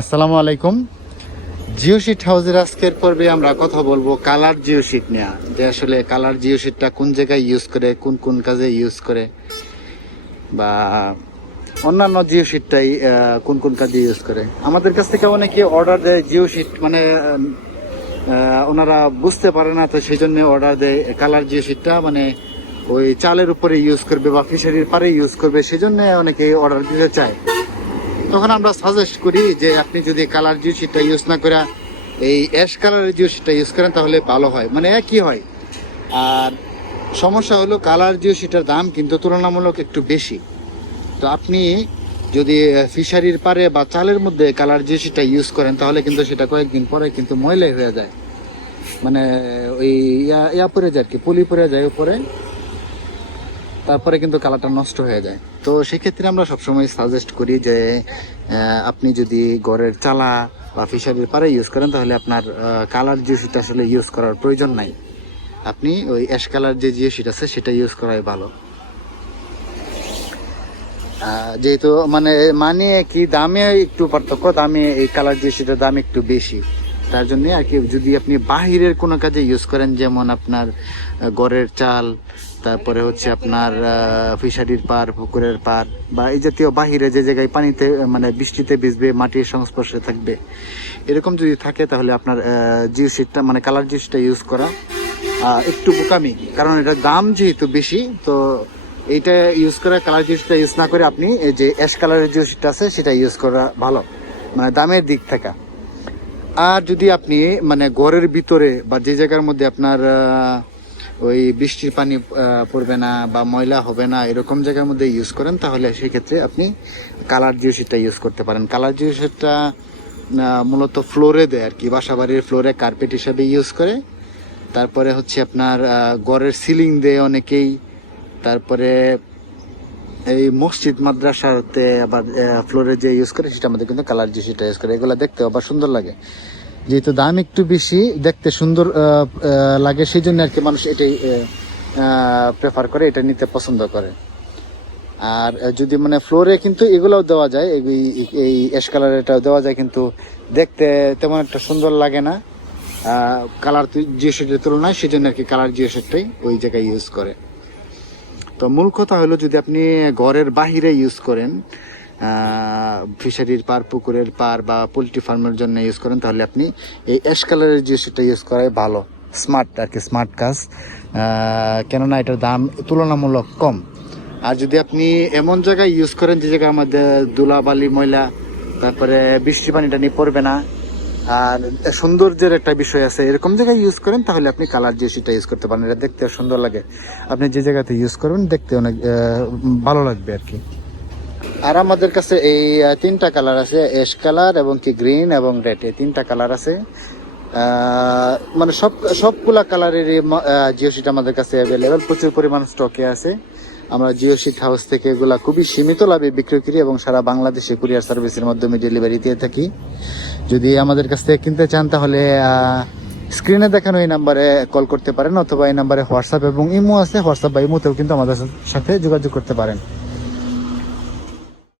আসসালামু আলাইকুম। জিও শিট হাউসের আজকের পর্বে আমরা কথা বলবো কালার জিও শিট নিয়ে, যে আসলে কালার জিও শিটটা কোন জায়গায় ইউজ করে, কোন কোন কাজে ইউজ করে, বা অন্যান্য জিও শিটটাই কোন কোন কাজে ইউজ করে। আমাদের কাছ থেকে অনেকে অর্ডার দেয় জিও শিট, মানে ওনারা বুঝতে পারে না, তো সেই জন্য অর্ডার দেয় কালার জিও শিটটা, মানে ওই চালের উপরে ইউজ করবে বা ফিশারির পারে ইউজ করবে, সেই জন্য অনেকে অর্ডার দিতে চায়। তখন আমরা সাজেস্ট করি যে আপনি যদি কালার জিও শিটটা ইউজ না করে এই অ্যাশ কালারের জিও শিটটা ইউজ করেন তাহলে ভালো হয়, মানে একই হয়। আর সমস্যা হলো কালার জিও শিটের দাম কিন্তু তুলনামূলক একটু বেশি। তো আপনি যদি ফিশারির পারে বা চালের মধ্যে কালার জিও শিটটা ইউজ করেন তাহলে কিন্তু সেটা কয়েকদিন পরে কিন্তু ময়লাই হয়ে যায়, মানে ওই ইয়া পরে যায় আর কি, পলি পরে যায় উপরে, তারপরে কিন্তু কালারটা নষ্ট হয়ে যায়। তো সেক্ষেত্রে আমরা সবসময় সাজেস্ট করি যে আপনি যদি ঘরের চালা বা ফিশারির পারে ইউজ করেন তাহলে আপনার কালার জিও শিট আসলে ইউজ করার প্রয়োজন নাই। আপনি ওই অ্যাশ কালার যে জিও শিট আছে সেটা ইউজ করাই ভালো। যেহেতু মানে কি দামে একটু পার্থক্য, দামে এই কালার জিও শিটের দাম একটু বেশি, তার জন্য আর কি। যদি আপনি বাহিরের কোনো কাজে ইউজ করেন, যেমন আপনার ঘরের চাল, তারপরে হচ্ছে আপনার ফিশারির পার, পুকুরের পার, বা এই জাতীয় বাহিরে যে জায়গায় পানিতে মানে বৃষ্টিতে ভিজবে, মাটির সংস্পর্শে থাকবে, এরকম যদি থাকে তাহলে আপনার জিও শিটটা মানে কালার জিও শিটটা ইউজ করা একটু বোকামি, কারণ এটার দাম যেহেতু বেশি। তো এইটা ইউজ করা, কালার জিও শিটটা ইউজ না করে আপনি এই যে অ্যাশ কালারের জিও শিটটা আছে সেটা ইউজ করা ভালো, মানে দামের দিক থেকে। আর যদি আপনি মানে ঘরের ভিতরে বা যে জায়গার মধ্যে আপনার ওই বৃষ্টির পানি পড়বে না বা ময়লা হবে না, এরকম জায়গার মধ্যে ইউজ করেন তাহলে সেক্ষেত্রে আপনি কালার জিও শিটটা ইউজ করতে পারেন। কালার জিও শিটটা মূলত ফ্লোরে দেয় আর কি, বাসা বাড়ির ফ্লোরে কার্পেট হিসাবে ইউজ করে। তারপরে হচ্ছে আপনার ঘরের সিলিং দেয় অনেকেই, তারপরে এই মসজিদ মাদ্রাসাতে আবার ফ্লোরে যে ইউজ করে সেটা আমাদের কিন্তু কালার জিও শিটটা ইউজ করে। এগুলো দেখতে আবার সুন্দর লাগে, যেহেতু দাম একটু বেশি, দেখতে সুন্দর লাগে, সেই জন্য আর কি মানুষ এটাই প্রেফার করে, এটা নিতে পছন্দ করে। আর যদি মানে ফ্লোরে কিন্তু এগুলোও দেওয়া যায়, এই অ্যাশ কালার এটাও দেওয়া যায়, কিন্তু দেখতে তেমন একটা সুন্দর লাগে না কালার জিও শিটের তুলনায়, সেই জন্য আর কি কালার জিও শিটটাই ওই জায়গায় ইউজ করে। তো মূল কথা হলো, যদি আপনি ঘরের বাহিরে ইউজ করেন, ফিশারির পার, পুকুরের পার বা পোলট্রি ফার্মের জন্য ইউজ করেন, তাহলে আপনি এই অ্যাশ কালারের জিও শিটটা ইউজ করাই ভালো, স্মার্ট আর কি, স্মার্ট কাজ, কেননা এটার দাম তুলনামূলক কম। আর যদি আপনি এমন জায়গায় ইউজ করেন যে জায়গায় আমাদের ধুলাবালি ময়লা, তারপরে বৃষ্টি পানিটা নিয়ে পড়বে না, আর সৌন্দর্যের একটা বিষয় আছে, এরকম জায়গায় ইউজ করেন তাহলে আপনি কালার জিও শিটটা ইউজ করতে পারেন। এটা দেখতে সুন্দর লাগে, আপনি যে জায়গাতে ইউজ করবেন দেখতে অনেক ভালো লাগবে আর কি। আর আমাদের কাছে এই তিনটা কালার আছে, অ্যাশ কালার এবং কি গ্রিন এবং রেড, এই তিনটা কালার আছে। মানে সবগুলা কালারের জিও শিট আমাদের কাছে অ্যাভেলেবেল, প্রচুর পরিমাণ স্টকে আছে। আমরা জিও শিট হাউস থেকে এগুলা খুবই সীমিত লাভে বিক্রি করি এবং সারা বাংলাদেশে কুরিয়ার সার্ভিসের মাধ্যমে ডেলিভারি দিয়ে থাকি। যদি আমাদের কাছ থেকে কিনতে চান তাহলে স্ক্রিনে দেখানো এই নাম্বারে কল করতে পারেন, অথবা এই নাম্বারে হোয়াটসঅ্যাপ এবং ইমো আছে, হোয়াটসঅ্যাপ বা ইমোতেও কিন্তু আমাদের সাথে যোগাযোগ করতে পারেন।